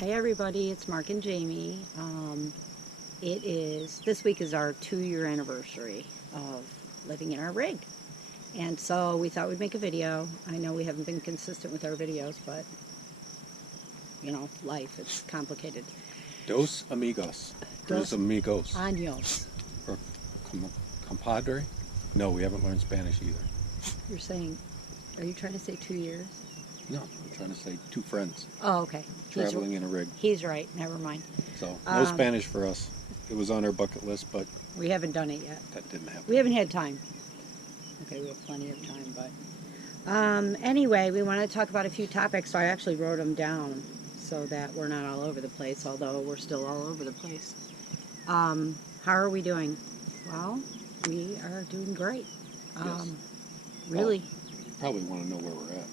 Hi everybody, it's Mark and Jamie. This week is our 2-year anniversary of living in our rig. And so we thought we'd make a video. I know we haven't been consistent with our videos, but you know, life, it's complicated. Dos amigos. Dos amigos. Años. Or compadre? No, we haven't learned Spanish either. You're saying, are you trying to say 2 years? No, I'm trying to say two friends Oh, okay. traveling in a rig. He's right, never mind. So, no Spanish for us. It was on our bucket list, but We haven't done it yet. that didn't happen. We haven't had time. Okay, we have plenty of time, but anyway, we want to talk about a few topics, so I actually wrote them down so that we're not all over the place, although we're still all over the place. How are we doing? Well, we are doing great. Yes. Really. You probably want to know where we're at.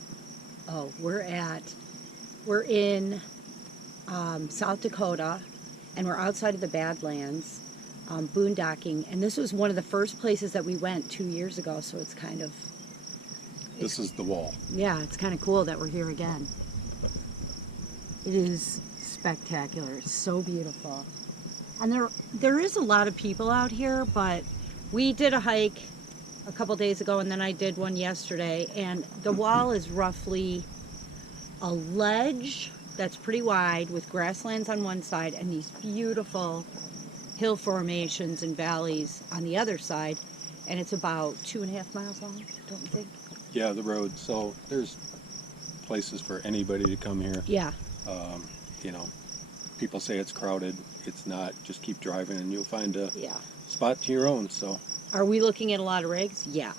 Oh, we're in South Dakota, and we're outside of the Badlands, boondocking, and this was one of the first places that we went 2 years ago, so it's kind of... This is the wall. Yeah, it's kind of cool that we're here again. It is spectacular. It's so beautiful. And there is a lot of people out here, but we did a hike a couple days ago, and then I did one yesterday, and the wall is roughly a ledge that's pretty wide with grasslands on one side and these beautiful hill formations and valleys on the other side, and it's about 2.5 miles long, don't you think? Yeah, the road. So there's places for anybody to come here. Yeah. You know, people say it's crowded. It's not. Just keep driving and you'll find a Yeah. spot to your own. So Are we looking at a lot of rigs? Yeah.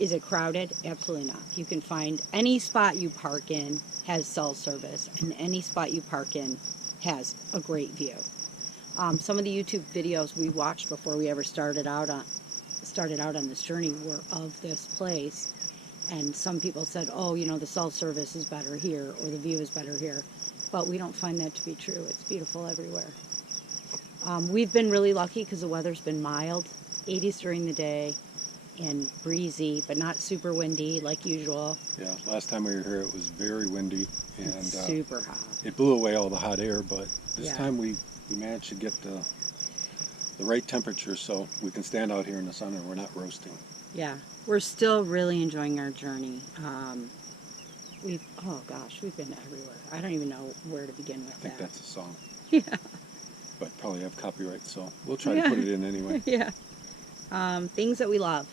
Is it crowded? Absolutely not. You can find any spot you park in has cell service, and any spot you park in has a great view. Some of the YouTube videos we watched before we ever started out on this journey were of this place, and some people said, oh, you know, the cell service is better here, or the view is better here, but we don't find that to be true. It's beautiful everywhere. We've been really lucky because the weather's been mild, 80s during the day, and breezy, but not super windy like usual. yeah, last time we were here it was very windy and It's super hot. it blew away all the hot air, but this Yeah. time we managed to get the right temperature so we can stand out here in the sun and we're not roasting. Yeah, we're still really enjoying our journey. We've been everywhere. I don't even know where to begin with I think that. that's a song, Yeah. but probably have copyright, so we'll try to put it in anyway. Yeah. Things that we love.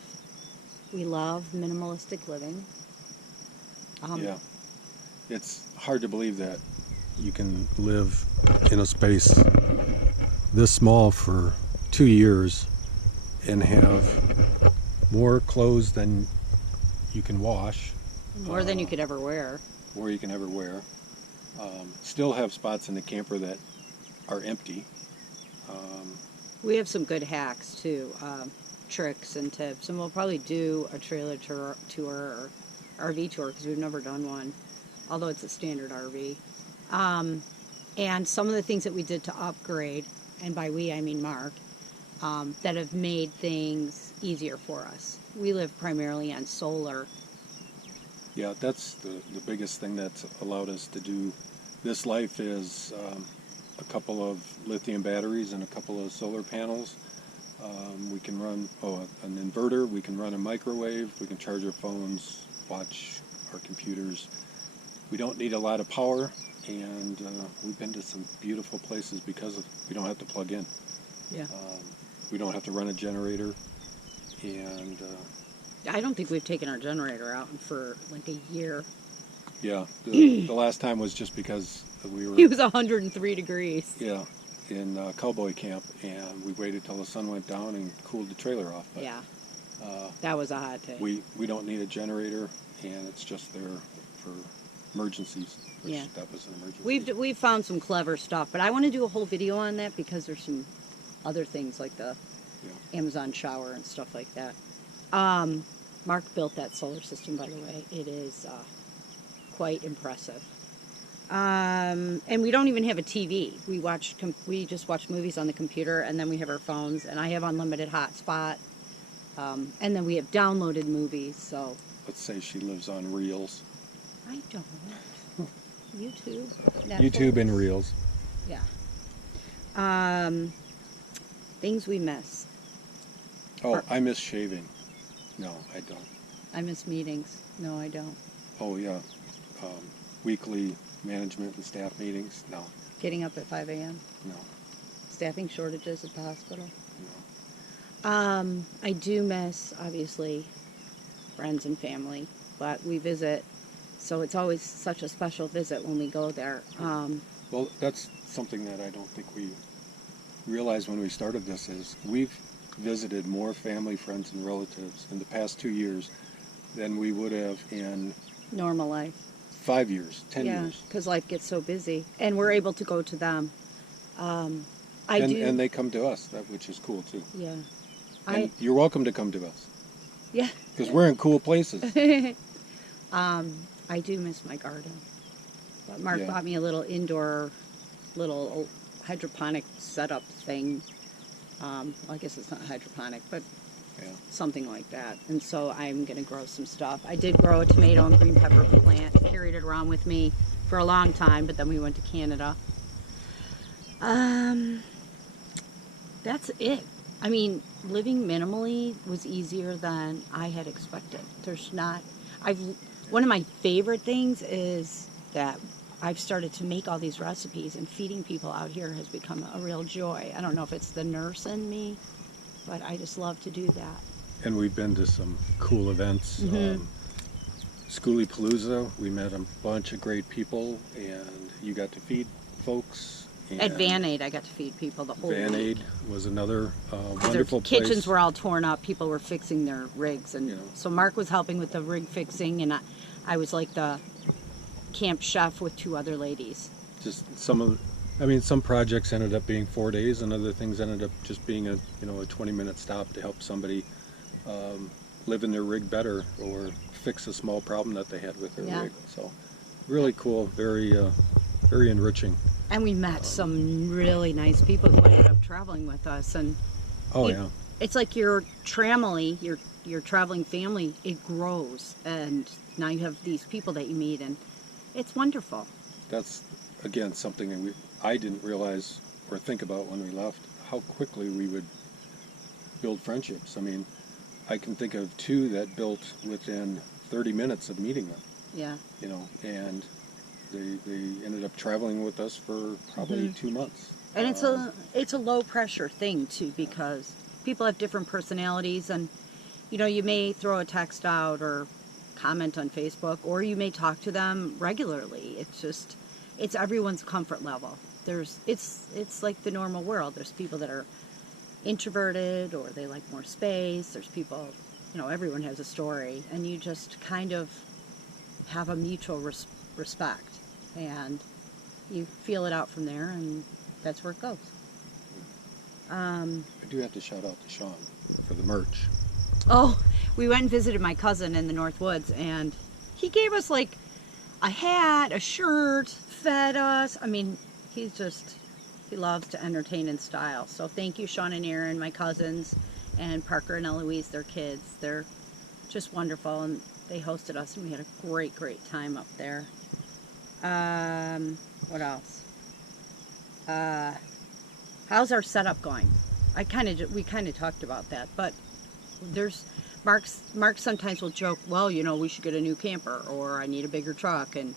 We love minimalistic living. Yeah, it's hard to believe that you can live in a space this small for 2 years and have more clothes than you can wash. More than you could ever wear. More you can ever wear. Still have spots in the camper that are empty. We have some good hacks too, tricks and tips, and we'll probably do a trailer tour or RV tour because we've never done one, although it's a standard RV. And some of the things that we did to upgrade, and by we I mean Mark, that have made things easier for us. We live primarily on solar. Yeah, that's the biggest thing that's allowed us to do this life is a couple of lithium batteries and a couple of solar panels. We can run an inverter, we can run a microwave, we can charge our phones, watch our computers. We don't need a lot of power, and we've been to some beautiful places because we don't have to plug in. Yeah. We don't have to run a generator, and I don't think we've taken our generator out for like a year. yeah, the last time was just because we were It was 103 degrees. in cowboy camp, and we waited till the sun went down and cooled the trailer off. But, Yeah. That was a hot day. we don't need a generator, and it's just there for emergencies. Which Yeah. That was an emergency. We've found some clever stuff, but I want to do a whole video on that because there's some other things like the Amazon shower and stuff like that. Mark built that solar system, by the way. It is quite impressive. And we don't even have a TV. We just watch movies on the computer, and then we have our phones, and I have unlimited hotspot. And then we have downloaded movies, so. Let's say she lives on Reels. I don't. YouTube. YouTube and Reels. Yeah. Things we miss. Oh, I miss shaving. No, I don't. I miss meetings. No, I don't. Oh, yeah. Weekly management and staff meetings. No, Getting up at 5 a.m. no, Staffing shortages at the hospital. no. I do miss, obviously, friends and family, but we visit, so it's always such a special visit when we go there. Well, that's something that I don't think we realized when we started this is we've visited more family, friends, and relatives in the past 2 years than we would have in Normal life. 5 years, 10 Yeah, years. because life gets so busy, and we're able to go to them. I do. And they come to us, which is cool too. Yeah. And you're welcome to come to us Yeah. because we're in cool places. I do miss my garden. But Mark Yeah. bought me a little indoor, little hydroponic setup thing. Well, I guess it's not hydroponic, but Yeah. something like that. And so I'm going to grow some stuff. I did grow a tomato and green pepper plant, carried it around with me for a long time, but then we went to Canada. That's it. I mean, living minimally was easier than I had expected. One of my favorite things is that I've started to make all these recipes, and feeding people out here has become a real joy. I don't know if it's the nurse in me, but I just love to do that. And we've been to some cool events. Schoolie Palooza, we met a bunch of great people, and you got to feed folks. And At Van Aid, I got to feed people the whole Van week. Aid was another Their wonderful kitchens place. were all torn up. People were fixing their rigs, and Yeah. so Mark was helping with the rig fixing, and I was like the camp chef with two other ladies. Just some projects ended up being 4 days, and other things ended up just being a 20-minute stop to help somebody live in their rig better or fix a small problem that they had with their Yeah. rig. So really cool, very very enriching. And we met some really nice people who ended up traveling with us, and Oh you- yeah. it's like your tramily, your traveling family, it grows, and now you have these people that you meet, and it's wonderful. That's again something that I didn't realize or think about when we left, how quickly we would build friendships. I mean, I can think of two that built within 30 minutes of meeting them, Yeah. and they ended up traveling with us for probably 2 months. And it's a low pressure thing too, because people have different personalities, and you may throw a text out or comment on Facebook, or you may talk to them regularly. It's everyone's comfort level. It's like the normal world. There's people that are introverted, or they like more space. There's people, everyone has a story, and you just kind of have a mutual respect, and you feel it out from there, and that's where it goes. I do have to shout out to Sean for the merch. Oh, we went and visited my cousin in the North Woods, and he gave us like a hat, a shirt, fed us. I mean, he loves to entertain in style. So thank you, Sean and Aaron, my cousins, and Parker and Eloise, their kids. They're just wonderful, and they hosted us, and we had a great, great time up there. What else? How's our setup going? We kind of talked about that, but Mark sometimes will joke, well, we should get a new camper, or I need a bigger truck, and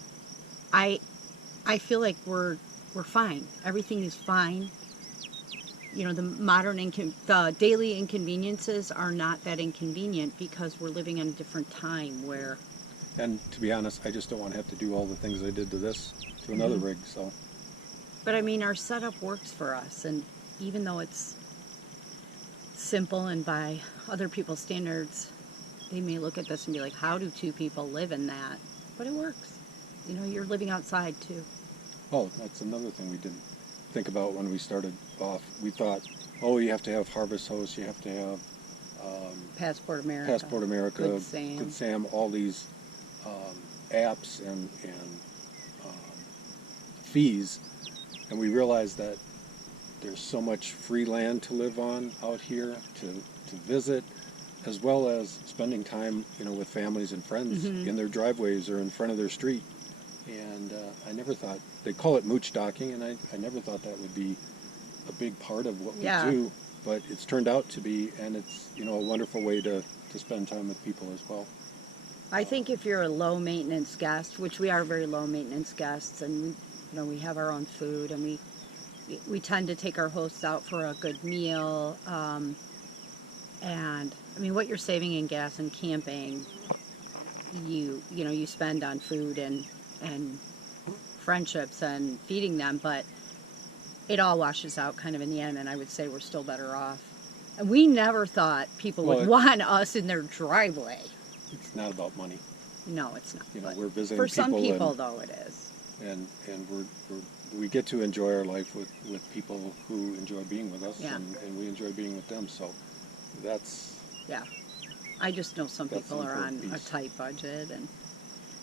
I feel like we're fine. Everything is fine. The daily inconveniences are not that inconvenient, because we're living in a different time where. And to be honest, I just don't want to have to do all the things I did to another rig. So. But I mean, our setup works for us, and even though it's simple and by other people's standards, they may look at this and be like, how do two people live in that? But it works. You're living outside too. Oh, that's another thing we didn't think about when we started off. We thought, you have to have Harvest Host, you have to have Passport America, Good Sam. Sam, all these apps and fees, and we realized that there's so much free land to live on out here to visit, as well as spending time with families and friends in their driveways or in front of their street. And I never thought, they call it mooch docking, and I never thought that would be a big part of what we do, but it's turned out to be, and it's, you know, a wonderful way to spend time with people as well. I think if you're a low maintenance guest, which we are very low maintenance guests, and we, you know, we have our own food, and we tend to take our hosts out for a good meal, and I mean, what you're saving in gas and camping, you know, you spend on food and friendships and feeding them, but it all washes out kind of in the end, and I would say we're still better off. And we never thought people would want us in their driveway. It's not about money. No, it's not. You know, we're visiting for people. For some people, though, it is. And we get to enjoy our life with people who enjoy being with us, and we enjoy being with them. So that's... Yeah. I just know some people are on a tight budget, and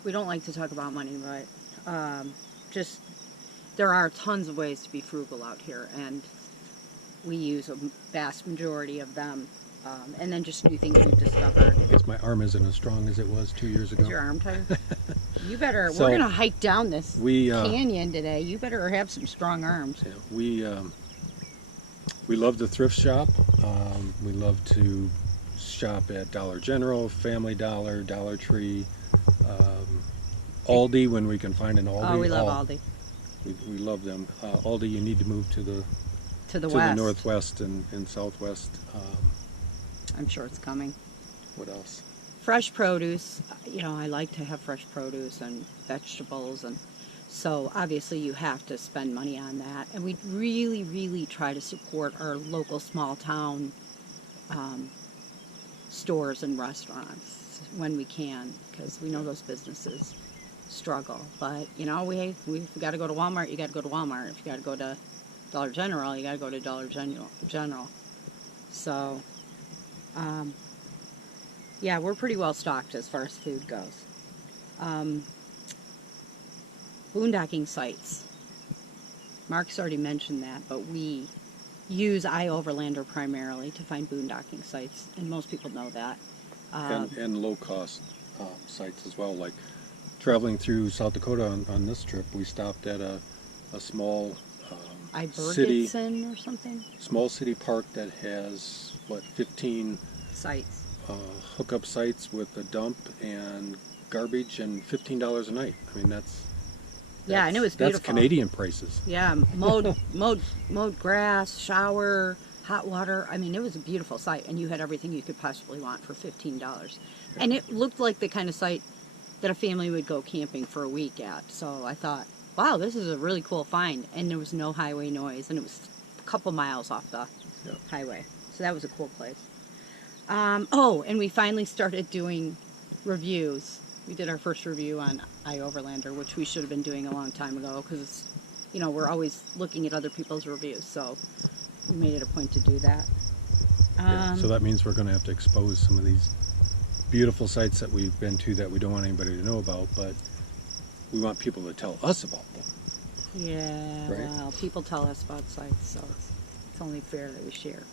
we don't like to talk about money, but just there are tons of ways to be frugal out here, and we use a vast majority of them. And then just new things we've discovered. I guess my arm isn't as strong as it was 2 years ago. Is your arm tired? You better, we're going to hike down this canyon today. You better have some strong arms. Yeah, we love the thrift shop. We love to shop at Dollar General, Family Dollar, Dollar Tree, Aldi when we can find an Aldi. Oh, we love Aldi. We love them. Aldi, you need to move to the west. The northwest and southwest. I'm sure it's coming. What else? Fresh produce. You know, I like to have fresh produce and vegetables, and so obviously you have to spend money on that. And we really, really try to support our local small town stores and restaurants when we can, because we know those businesses struggle. But you know, we've got to go to Walmart. You got to go to Walmart. If you got to go to Dollar General, you got to go to Dollar General. So. Yeah, we're pretty well stocked as far as food goes. Boondocking sites. Mark's already mentioned that, but we use iOverlander primarily to find boondocking sites, and most people know that. And low-cost sites as well. Like traveling through South Dakota on this trip, we stopped at a small city or something. Small city park that has 15 sites, hookup sites with a dump and garbage, and $15 a night. I mean, that's and it was beautiful. That's Canadian prices. Yeah, mowed grass, shower, hot water. I mean, it was a beautiful site, and you had everything you could possibly want for $15. And it looked like the kind of site that a family would go camping for a week at. So I thought, wow, this is a really cool find. And there was no highway noise, and it was a couple miles off the highway. So that was a cool place. And we finally started doing reviews. We did our first review on iOverlander, which we should have been doing a long time ago, because, you know, we're always looking at other people's reviews. So we made it a point to do that. So that means we're going to have to expose some of these beautiful sites that we've been to that we don't want anybody to know about, but we want people to tell us about them. Yeah, right? Well, people tell us about sites, so it's only fair that we share.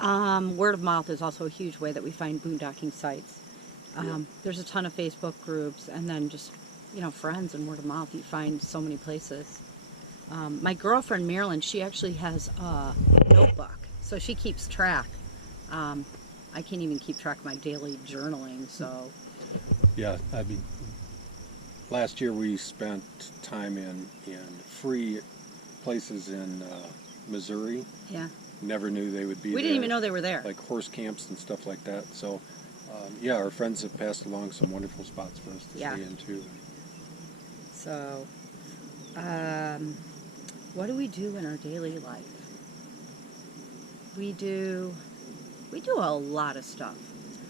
Word of mouth is also a huge way that we find boondocking sites. There's a ton of Facebook groups, and then just, you know, friends and word of mouth. You find so many places. My girlfriend Marilyn, she actually has a notebook, so she keeps track. I can't even keep track of my daily journaling, so. Yeah, last year we spent time in free places in Missouri. Yeah. Never knew they would be there. We didn't even know they were there. Like horse camps and stuff like that. So, our friends have passed along some wonderful spots for us to stay in too. So, what do we do in our daily life? We do a lot of stuff.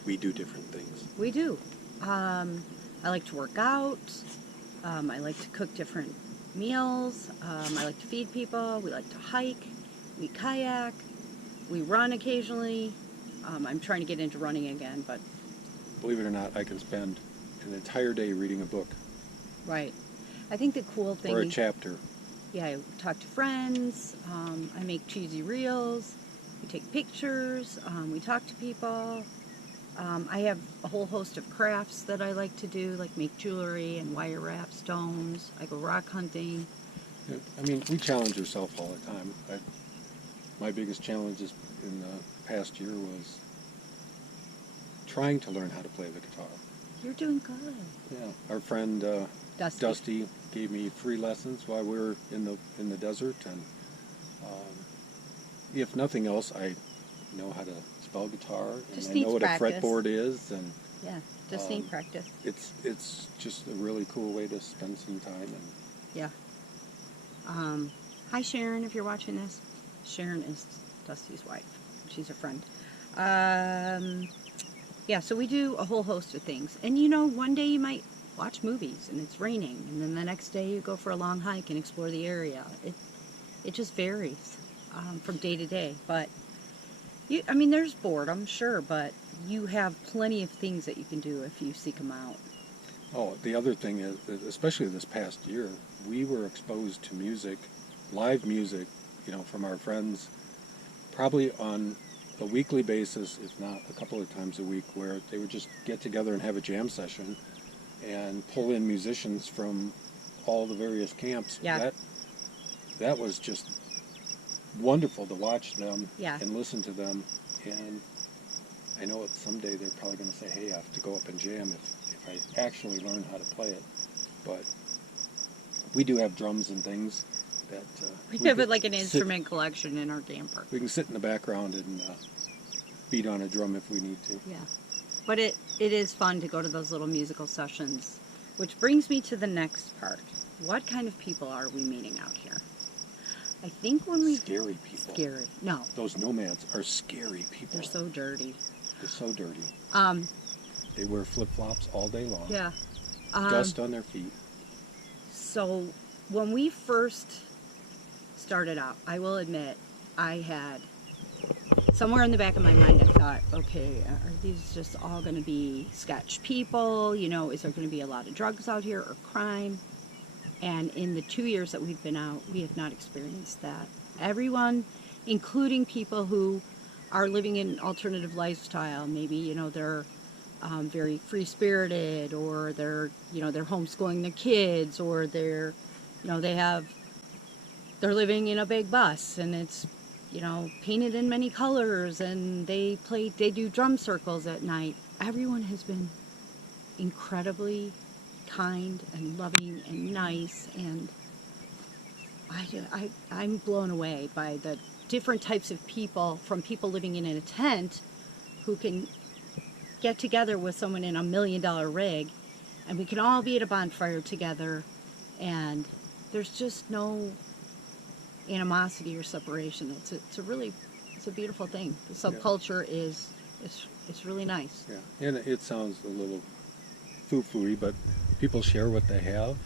We do different things. We do. I like to work out. I like to cook different meals. I like to feed people. We like to hike. We kayak. We run occasionally. I'm trying to get into running again, but... Believe it or not, I can spend an entire day reading a book. Right. I think the cool thing... Or a chapter. Yeah, I talk to friends. I make cheesy reels. We take pictures. We talk to people. I have a whole host of crafts that I like to do, like make jewelry and wire wrap stones. I go rock hunting. Yeah, I mean, we challenge ourselves all the time. My biggest challenge in the past year was trying to learn how to play the guitar. You're doing good. Yeah, our friend Dusty gave me free lessons while we were in the desert, and if nothing else, I know how to spell guitar, and Just I needs know what practice. a fretboard is, and Yeah, just need practice. it's just a really cool way to spend some time. And Yeah. Hi Sharon, if you're watching this. Sharon is Dusty's wife. She's a friend. Yeah, so we do a whole host of things. And you know, one day you might watch movies and it's raining, and then the next day you go for a long hike and explore the area. It just varies from day to day. But I mean, there's boredom, sure, but you have plenty of things that you can do if you seek them out. oh, the other thing is, especially this past year, we were exposed to music, live music, from our friends, probably on a weekly basis, if not a couple of times a week, where they would just get together and have a jam session and pull in musicians from all the various camps. Yeah. That was just wonderful to watch them Yeah. and listen to them. And I know someday they're probably going to say, hey, I have to go up and jam if I actually learn how to play it. But we do have drums and things that We have like an instrument collection in our camper. We can sit in the background and beat on a drum if we need to. Yeah. But it is fun to go to those little musical sessions, which brings me to the next part. What kind of people are we meeting out here? I think when we... Scary people. Scary. No. Those nomads are scary people. They're so dirty. They're so dirty. They wear flip-flops all day long. Yeah. Dust on their feet. So when we first started out, I will admit, I had somewhere in the back of my mind, I thought, okay, are these just all going to be sketch people? Is there going to be a lot of drugs out here or crime? And in the 2 years that we've been out, we have not experienced that. Everyone, including people who are living an alternative lifestyle, maybe, they're very free-spirited, or they're homeschooling their kids, or they're living in a big bus and it's painted in many colors, and they do drum circles at night. Everyone has been incredibly kind and loving and nice, and I'm blown away by the different types of people, from people living in a tent who can get together with someone in $1 million rig, and we can all be at a bonfire together, and there's just no animosity or separation. It's a beautiful thing. The subculture is really nice. Yeah, and it sounds a little foo-foo-y, but people share what they have,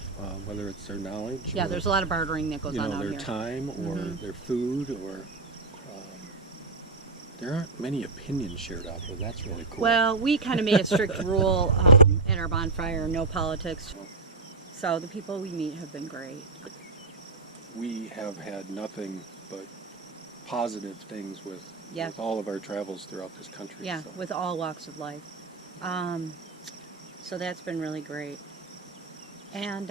whether it's their knowledge. Yeah, there's a lot of bartering that goes on out their here. time, or their food, or there aren't many opinions shared out there. That's really cool. Well, we kind of made a strict rule at our bonfire: no politics. So the people we meet have been great. We have had nothing but positive things with all of our travels throughout this country. Yeah, with all walks of life. So that's been really great. And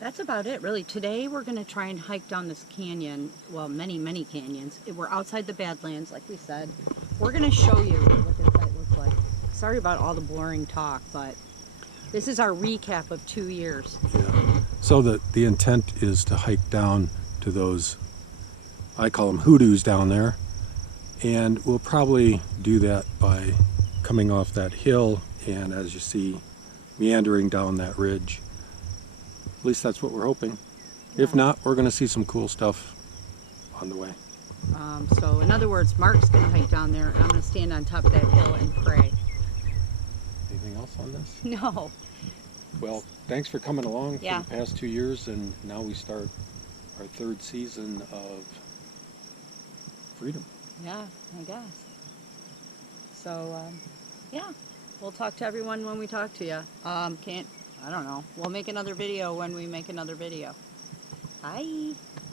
that's about it, really. Today we're going to try and hike down this canyon. Well, many, many canyons. We're outside the Badlands, like we said. We're going to show you what this site looks like. Sorry about all the boring talk, but this is our recap of 2 years. Yeah. So the intent is to hike down to those, I call them hoodoos down there, and we'll probably do that by coming off that hill and, as you see, meandering down that ridge. At least that's what we're hoping. Yeah. If not, we're going to see some cool stuff on the way. So in other words, Mark's going to hike down there, and I'm going to stand on top of that hill and pray. Anything else on this? No. Well, thanks for coming along for Yeah. the past 2 years, and now we start our 3rd season of freedom. Yeah, I guess. So, yeah, we'll talk to everyone when we talk to you. I don't know. We'll make another video when we make another video. Bye.